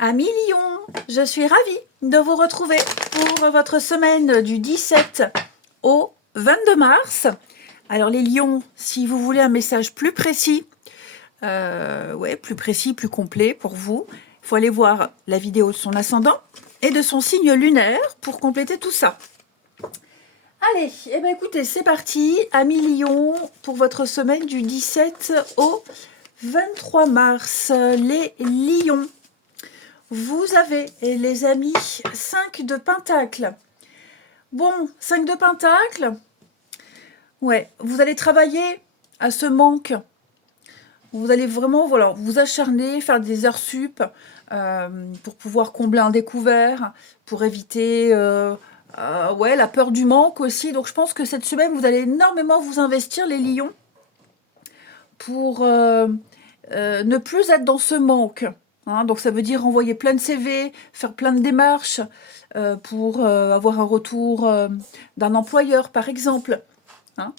Amis Lion, je suis ravie de vous retrouver pour votre semaine du 17 au 22 mars. Alors les lions, si vous voulez un message plus précis, plus précis, plus complet pour vous, il faut aller voir la vidéo de son ascendant et de son signe lunaire pour compléter tout ça. Allez, écoutez, c'est parti, amis Lion, pour votre semaine du 17 au 23 mars. Les lions. Vous avez, les amis, 5 de Pentacle. Bon, 5 de Pentacle. Ouais, vous allez travailler à ce manque. Vous allez vraiment vous acharner, faire des heures sup pour pouvoir combler un découvert, pour éviter la peur du manque aussi. Donc je pense que cette semaine, vous allez énormément vous investir, les lions, pour ne plus être dans ce manque. Hein, donc ça veut dire envoyer plein de CV, faire plein de démarches pour avoir un retour d'un employeur, par exemple. Hein.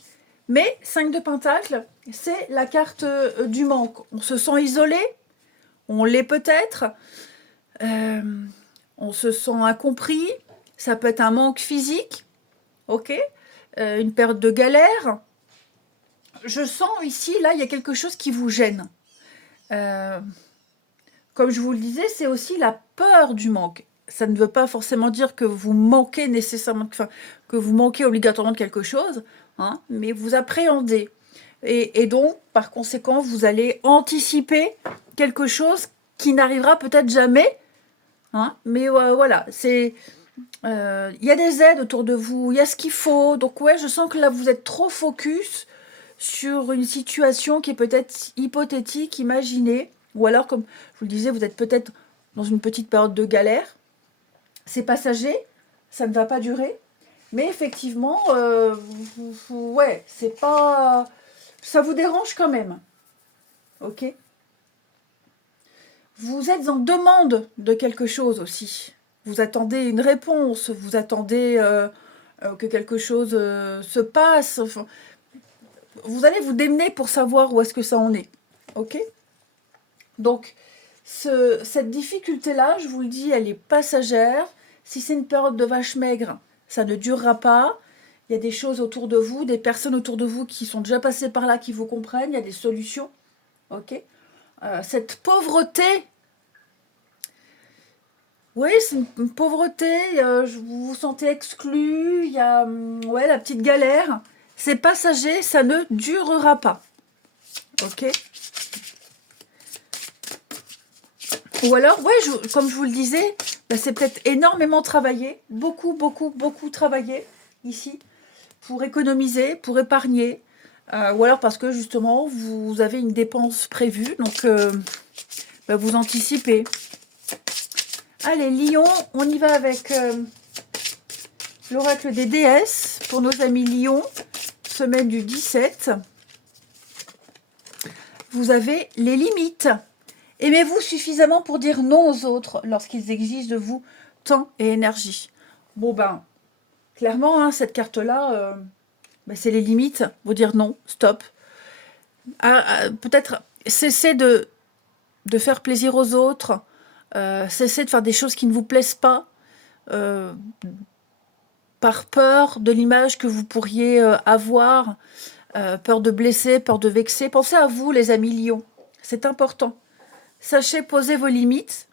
Mais 5 de Pentacle, c'est la carte du manque. On se sent isolé, on l'est peut-être, on se sent incompris, ça peut être un manque physique, ok, une période de galère. Je sens ici, là, il y a quelque chose qui vous gêne. Comme je vous le disais, c'est aussi la peur du manque. Ça ne veut pas forcément dire que vous manquez nécessairement, que vous manquez obligatoirement de quelque chose, hein, mais vous appréhendez. Et donc, par conséquent, vous allez anticiper quelque chose qui n'arrivera peut-être jamais, hein, mais voilà, c'est... Il y a des aides autour de vous, il y a ce qu'il faut. Donc ouais, je sens que là, vous êtes trop focus sur une situation qui est peut-être hypothétique, imaginée. Ou alors, comme je vous le disais, vous êtes peut-être dans une petite période de galère. C'est passager, ça ne va pas durer. Mais effectivement, ouais, c'est pas... Ça vous dérange quand même. Ok ? Vous êtes en demande de quelque chose aussi. Vous attendez une réponse, vous attendez que quelque chose se passe. Enfin, vous allez vous démener pour savoir où est-ce que ça en est. Ok ? Donc, cette difficulté-là, je vous le dis, elle est passagère. Si c'est une période de vache maigre, ça ne durera pas. Il y a des choses autour de vous, des personnes autour de vous qui sont déjà passées par là, qui vous comprennent. Il y a des solutions. Ok ? Cette pauvreté, oui, c'est une pauvreté. Vous vous sentez exclu. Il y a la petite galère. C'est passager, ça ne durera pas. Ok ? Ou alors, comme je vous le disais, c'est peut-être énormément travaillé, beaucoup travaillé ici, pour économiser, pour épargner, ou alors parce que justement, vous avez une dépense prévue, donc vous anticipez. Allez, Lion, on y va avec l'oracle des déesses, pour nos amis Lion, semaine du 17. Vous avez les limites. Aimez-vous suffisamment pour dire non aux autres lorsqu'ils exigent de vous temps et énergie. Bon clairement, hein, cette carte-là, c'est les limites. Vous dire non, stop. Peut-être cesser de faire plaisir aux autres, cesser de faire des choses qui ne vous plaisent pas, par peur de l'image que vous pourriez avoir, peur de blesser, peur de vexer. Pensez à vous, les amis lions. C'est important. Sachez poser vos limites,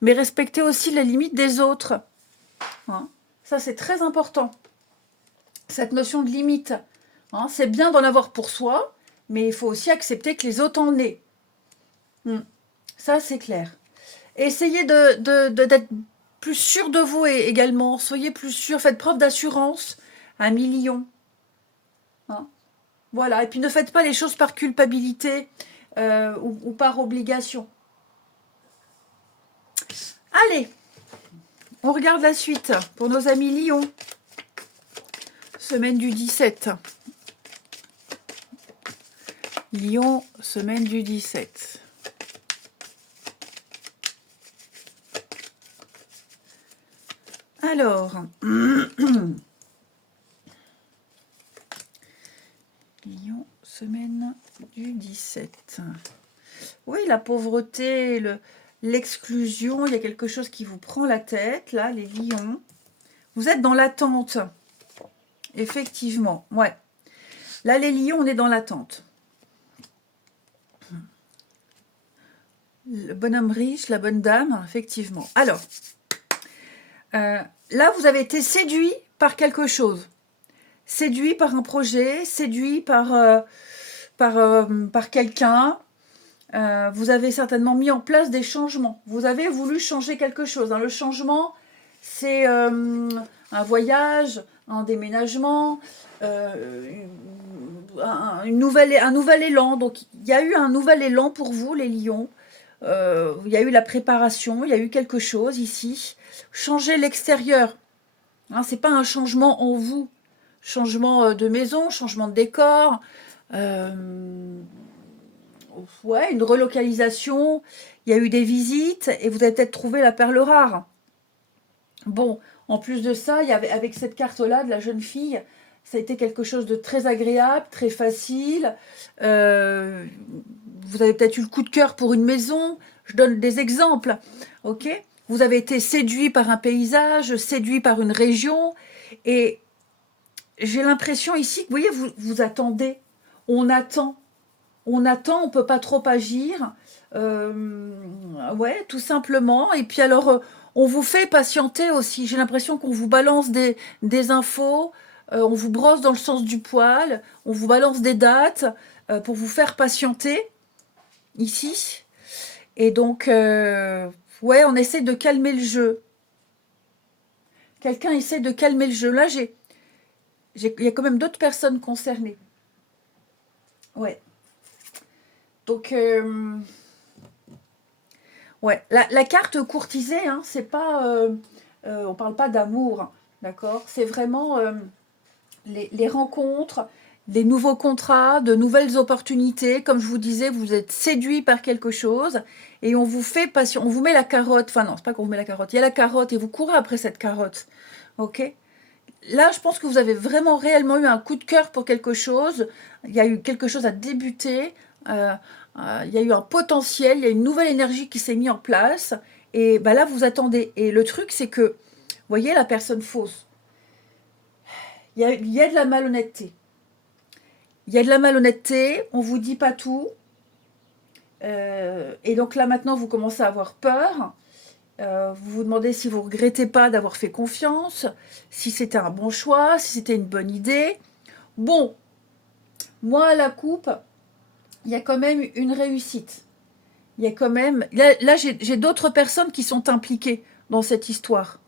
mais respectez aussi les limites des autres. Hein, ça, c'est très important. Cette notion de limite, hein, c'est bien d'en avoir pour soi, mais il faut aussi accepter que les autres en aient. Ça, c'est clair. Essayez d'être plus sûr de vous également. Soyez plus sûr, faites preuve d'assurance. 1 million. Hein, voilà. Et puis ne faites pas les choses par culpabilité ou par obligation. Allez, on regarde la suite pour nos amis Lion. Semaine du 17. Lion, semaine du 17. Alors, Lion, semaine du 17. Oui, la pauvreté, l'exclusion, il y a quelque chose qui vous prend la tête, là, les lions. Vous êtes dans l'attente, effectivement, ouais. Là, les lions, on est dans l'attente. Le bonhomme riche, la bonne dame, effectivement. Alors, là, vous avez été séduit par quelque chose. Séduit par un projet, séduit par quelqu'un. Vous avez certainement mis en place des changements. Vous avez voulu changer quelque chose. Le changement, c'est un voyage, un déménagement, un nouvel élan. Donc, il y a eu un nouvel élan pour vous, les lions. Il y a eu la préparation, il y a eu quelque chose ici. Changer l'extérieur. C'est pas un changement en vous. Changement de maison, changement de décor. Ouais, une relocalisation. Il y a eu des visites et vous avez peut-être trouvé la perle rare. Bon, en plus de ça, il y avait, avec cette carte-là de la jeune fille, ça a été quelque chose de très agréable, très facile. Vous avez peut-être eu le coup de cœur pour une maison. Je donne des exemples, ok? Vous avez été séduit par un paysage, séduit par une région. Et j'ai l'impression ici que, vous voyez, vous attendez. On attend. On attend, on ne peut pas trop agir. Ouais, tout simplement. Et puis alors, on vous fait patienter aussi. J'ai l'impression qu'on vous balance des infos, on vous brosse dans le sens du poil, on vous balance des dates pour vous faire patienter ici. Et donc, ouais, on essaie de calmer le jeu. Quelqu'un essaie de calmer le jeu. Là, il y a quand même d'autres personnes concernées. Ouais. Donc, ouais, la carte courtisée, c'est pas, on parle pas d'amour, d'accord? C'est vraiment les rencontres, des nouveaux contrats, de nouvelles opportunités. Comme je vous disais, vous êtes séduit par quelque chose et on vous fait passion, on vous met la carotte. Enfin non, c'est pas qu'on vous met la carotte. Il y a la carotte et vous courez après cette carotte, ok? Là, je pense que vous avez vraiment réellement eu un coup de cœur pour quelque chose. Il y a eu quelque chose à débuter. Il y a eu un potentiel, il y a une nouvelle énergie qui s'est mise en place. Et bah là, vous attendez. Et le truc, c'est que, vous voyez, la personne fausse. Il y a de la malhonnêteté. Il y a de la malhonnêteté, on ne vous dit pas tout. Et donc là, maintenant, vous commencez à avoir peur. Vous vous demandez si vous ne regrettez pas d'avoir fait confiance, si c'était un bon choix, si c'était une bonne idée. Bon, moi, à la coupe, il y a quand même une réussite. Il y a quand même... Là j'ai d'autres personnes qui sont impliquées dans cette histoire.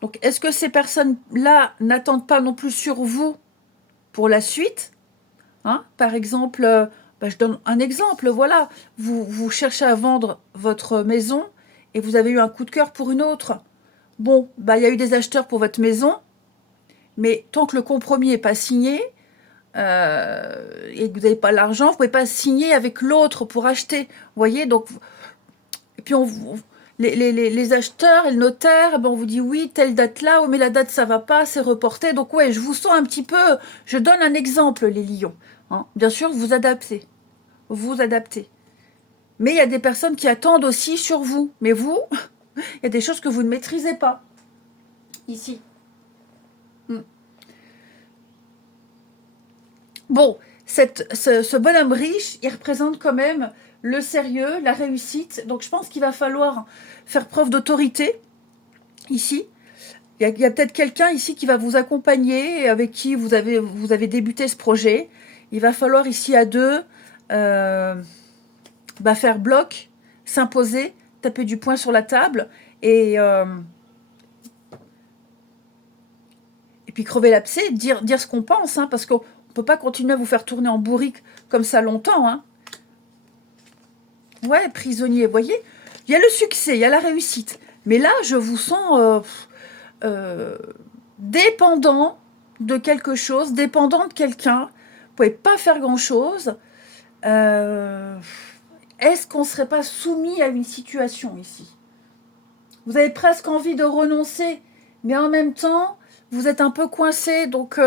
Donc, est-ce que ces personnes-là n'attendent pas non plus sur vous pour la suite? Par exemple, je donne un exemple, voilà. Vous cherchez à vendre votre maison et vous avez eu un coup de cœur pour une autre. Bon, il y a eu des acheteurs pour votre maison, mais tant que le compromis n'est pas signé, et que vous n'avez pas l'argent, vous ne pouvez pas signer avec l'autre pour acheter. Vous voyez, donc, et puis les acheteurs et le notaire, on vous dit oui, telle date là, oh, mais la date ça va pas, c'est reporté. Donc ouais, je vous sens un petit peu, je donne un exemple, les lions. Bien sûr, vous adaptez. Vous adaptez. Mais il y a des personnes qui attendent aussi sur vous. Mais vous, il y a des choses que vous ne maîtrisez pas. Ici. Bon, ce bonhomme riche, il représente quand même le sérieux, la réussite. Donc, je pense qu'il va falloir faire preuve d'autorité ici. Il y a peut-être quelqu'un ici qui va vous accompagner, avec qui vous avez débuté ce projet. Il va falloir ici à deux faire bloc, s'imposer, taper du poing sur la table et puis crever l'abcès, dire ce qu'on pense, parce qu'on ne peut pas continuer à vous faire tourner en bourrique comme ça longtemps. Ouais, prisonnier, vous voyez, il y a le succès, il y a la réussite. Mais là, je vous sens dépendant de quelque chose, dépendant de quelqu'un. Vous ne pouvez pas faire grand-chose. Est-ce qu'on ne serait pas soumis à une situation ici? Vous avez presque envie de renoncer, mais en même temps, vous êtes un peu coincé. Donc,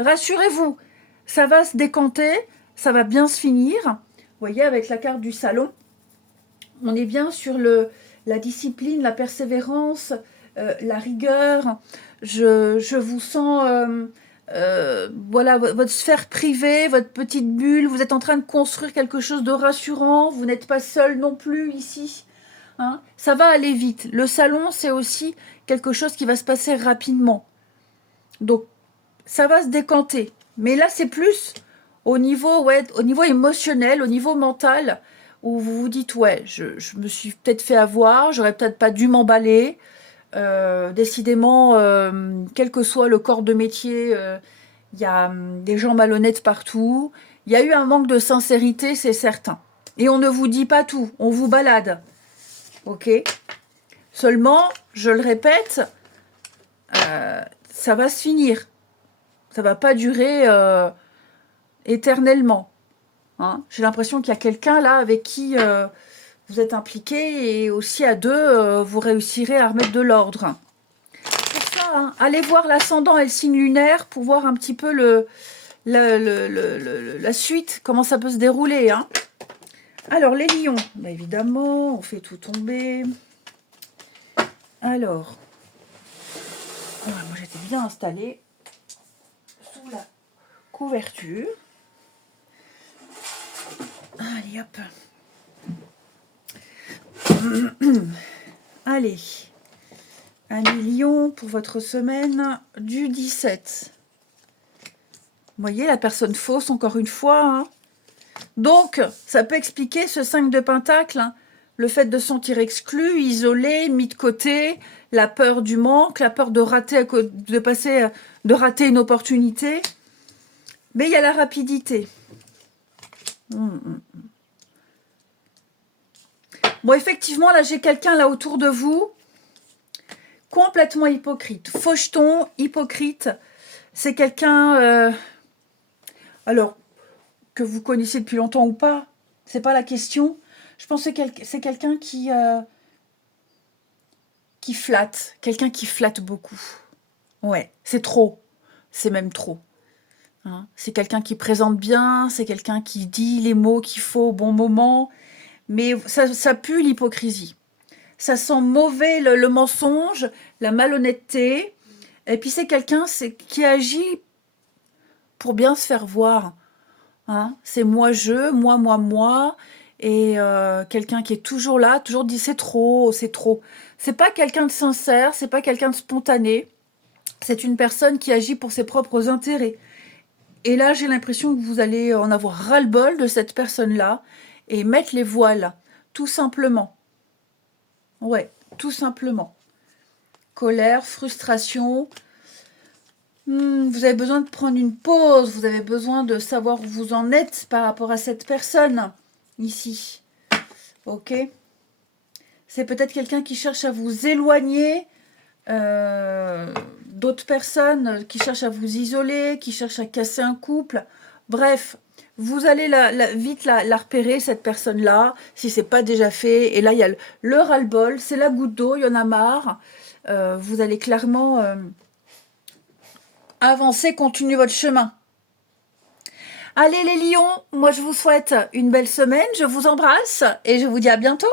rassurez-vous, ça va se décanter, ça va bien se finir. Vous voyez, avec la carte du salon, On est bien sur la discipline, la persévérance, la rigueur. Je vous sens, voilà, votre sphère privée, votre petite bulle. Vous êtes en train de construire quelque chose de rassurant. Vous n'êtes pas seul non plus ici. Hein. Ça va aller vite. Le salon, c'est aussi quelque chose qui va se passer rapidement. Donc, ça va se décanter. Mais là, c'est plus au niveau, ouais, au niveau émotionnel, au niveau mental, où vous vous dites, ouais, je me suis peut-être fait avoir, j'aurais peut-être pas dû m'emballer. Décidément, quel que soit le corps de métier, il y a des gens malhonnêtes partout. Il y a eu un manque de sincérité, c'est certain. Et on ne vous dit pas tout, on vous balade. Ok. Seulement, je le répète, ça va se finir. Ça va pas durer éternellement. Hein. J'ai l'impression qu'il y a quelqu'un là avec qui vous êtes impliqué et aussi à deux, vous réussirez à remettre de l'ordre. Pour ça, hein, allez voir l'ascendant et le signe lunaire pour voir un petit peu la suite, comment ça peut se dérouler. Hein. Alors, les lions, bah, évidemment, on fait tout tomber. Alors, moi j'étais bien installée sous la couverture. Allez, hop. Allez. Amis Lion, pour votre semaine du 17. Vous voyez, la personne fausse, encore une fois. Hein. Donc, ça peut expliquer ce 5 de Pentacle, hein, le fait de se sentir exclu, isolé, mis de côté, la peur du manque, la peur de rater, de rater une opportunité. Mais il y a la rapidité. Bon, effectivement, là, j'ai quelqu'un là autour de vous, complètement hypocrite. Faucheton, hypocrite. C'est quelqu'un, alors, que vous connaissez depuis longtemps ou pas, c'est pas la question. Je pense que c'est quelqu'un qui flatte. Quelqu'un qui flatte beaucoup. Ouais, c'est trop. C'est même trop. Hein. C'est quelqu'un qui présente bien, c'est quelqu'un qui dit les mots qu'il faut au bon moment. Mais ça pue l'hypocrisie. Ça sent mauvais le mensonge, la malhonnêteté. Et puis c'est quelqu'un qui agit pour bien se faire voir. Hein. C'est moi, moi. Et quelqu'un qui est toujours là, toujours dit c'est trop, c'est trop. C'est pas quelqu'un de sincère, c'est pas quelqu'un de spontané. C'est une personne qui agit pour ses propres intérêts. Et là, j'ai l'impression que vous allez en avoir ras-le-bol de cette personne-là et mettre les voiles, tout simplement. Ouais, tout simplement. Colère, frustration. Vous avez besoin de prendre une pause, vous avez besoin de savoir où vous en êtes par rapport à cette personne, ici. Ok ? C'est peut-être quelqu'un qui cherche à vous éloigner d'autres personnes, qui cherchent à vous isoler, qui cherchent à casser un couple. Bref, vous allez vite la repérer, cette personne-là, si c'est pas déjà fait. Et là, il y a le ras-le-bol, c'est la goutte d'eau, il y en a marre. Vous allez clairement avancer, continuer votre chemin. Allez les lions, moi je vous souhaite une belle semaine, je vous embrasse et je vous dis à bientôt.